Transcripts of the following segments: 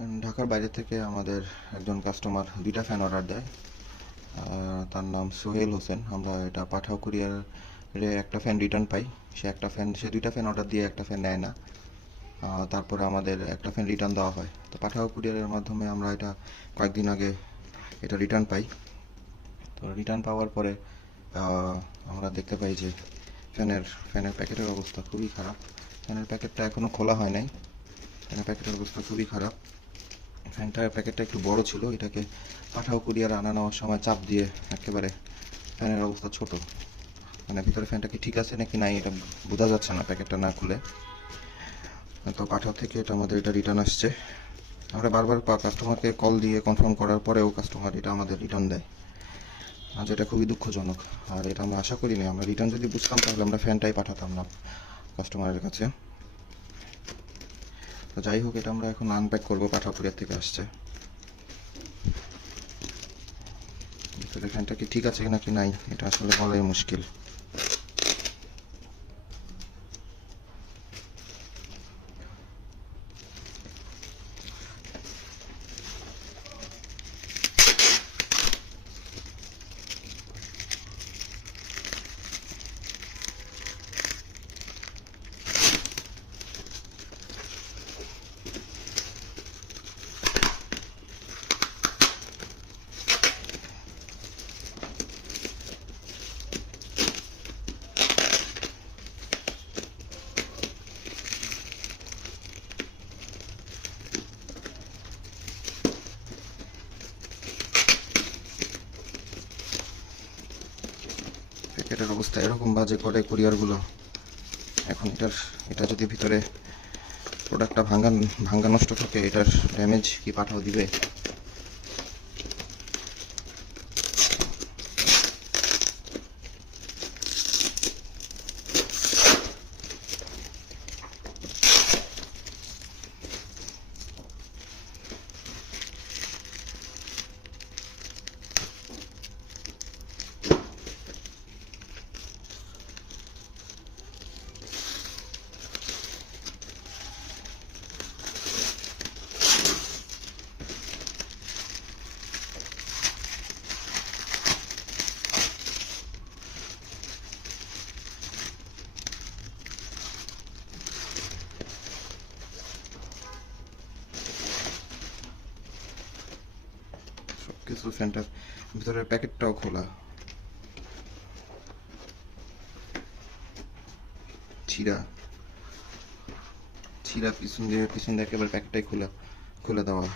ঢাকার বাইরে থেকে আমাদের একজন কাস্টমার 2টা ফ্যান অর্ডার দেয়। তার নাম সোহেল হোসেন। আমরা এটা পাঠাও কুরিয়ারে একটা ফ্যান রিটার্ন পাই। সে 2টা ফ্যান অর্ডার দিয়ে একটা ফ্যান নেয় না। তারপরে আমাদের একটা ফ্যান রিটার্ন দেওয়া হয়। তো পাঠাও কুরিয়ারের মাধ্যমে আমরা এটা কয়েকদিন আগে এটা রিটার্ন পাই। তো রিটার্ন পাওয়ার পরে আমরা দেখতে পাই যে ফ্যানের প্যাকেটের অবস্থা খুবই খারাপ। ফ্যানের প্যাকেটটা এখনও খোলা হয় নাই। ফ্যানের প্যাকেটের অবস্থা খুবই খারাপ। ফ্যানটার প্যাকেটটা একটু বড় ছিল, এটাকে পাঠাও কুরিয়ার আনা নেওয়ার সময় চাপ দিয়ে একেবারে ফ্যানের অবস্থা ছোট। মানে ভিতরে ফ্যানটা কি ঠিক আছে নাকি নাই এটা বোঝা যাচ্ছে না প্যাকেটটা না খুলে। তো পাঠাও থেকে আমাদের এটা রিটার্ন আসছে। আমরা বারবার কাস্টমারকে কল দিয়ে কনফার্ম করার পরেও কাস্টমার এটা আমাদের রিটার্ন দেয়, যেটা খুবই দুঃখজনক। আর এটা আমরা আশা করি না, আমরা রিটার্ন যদি বুঝতাম তাহলে আমরা ফ্যানটাই পাঠাতাম না কাস্টমারের কাছে। তো যাই হোক, এটা আমরা এখন আনপ্যাক করবো। পাঠাও কুরিয়ার থেকে আসছে। ভিতরে ফ্যানটা কি ঠিক আছে নাকি নাই এটা আসলে বলাই মুশকিল। প্যাকেটের অবস্থা এরকম বাজে করে কুরিয়ারগুলো। এখন এটা যদি ভিতরে প্রোডাক্টটা ভাঙ্গা নষ্ট থাকে, এটার ড্যামেজ কি পাঠাও দিবে? সবকিছু, ফ্যানটার ভিতরের প্যাকেটটাও খোলা, ছিঁড়া ছিঁড়া পিছন দিয়ে একেবারে প্যাকেটটাই খুলে দেওয়া।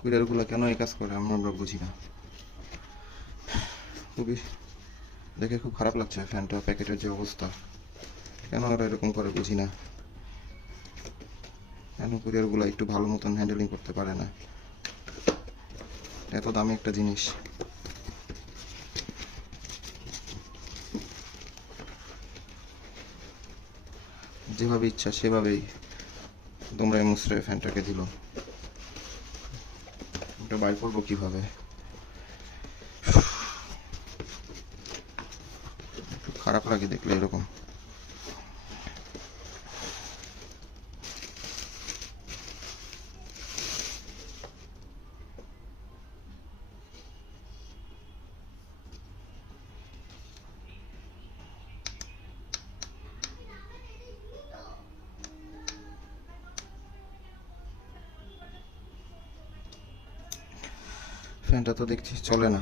কুরিয়ারগুলো কেন এই কাজ করে আমরা বুঝি না। খুবই দেখে খুব খারাপ লাগছে ফ্যানটা প্যাকেটের যে অবস্থা। কেন ওরা এরকম করে বুঝি না। কেন কুরিয়ারগুলো একটু ভালো মতন হ্যান্ডেলিং করতে পারে না? এত দামি একটা জিনিস। যেভাবে ইচ্ছা সেভাবেই তোমরা মুসরে ফ্যানটাকে দিল। ওটা বাইর করবো কিভাবে? খুব খারাপ লাগে দেখলে এরকম। ফ্যানটা তো দেখছি চলে না।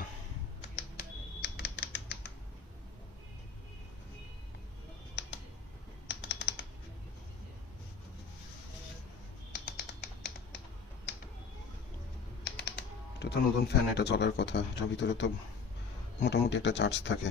এটা তো নতুন ফ্যান, এটা চলার কথা। এটার ভিতরে তো মোটামুটি একটা চার্জ থাকে।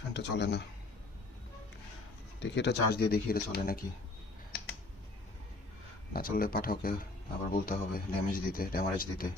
ফ্যানটা চলে না। দেখি এটা চার্জ দিয়ে দেখি এটা চলে নাকি। না চললে পাঠাওকে আবার বলতে হবে ড্যামেজ দিতে, ড্যামারেজ দিতে।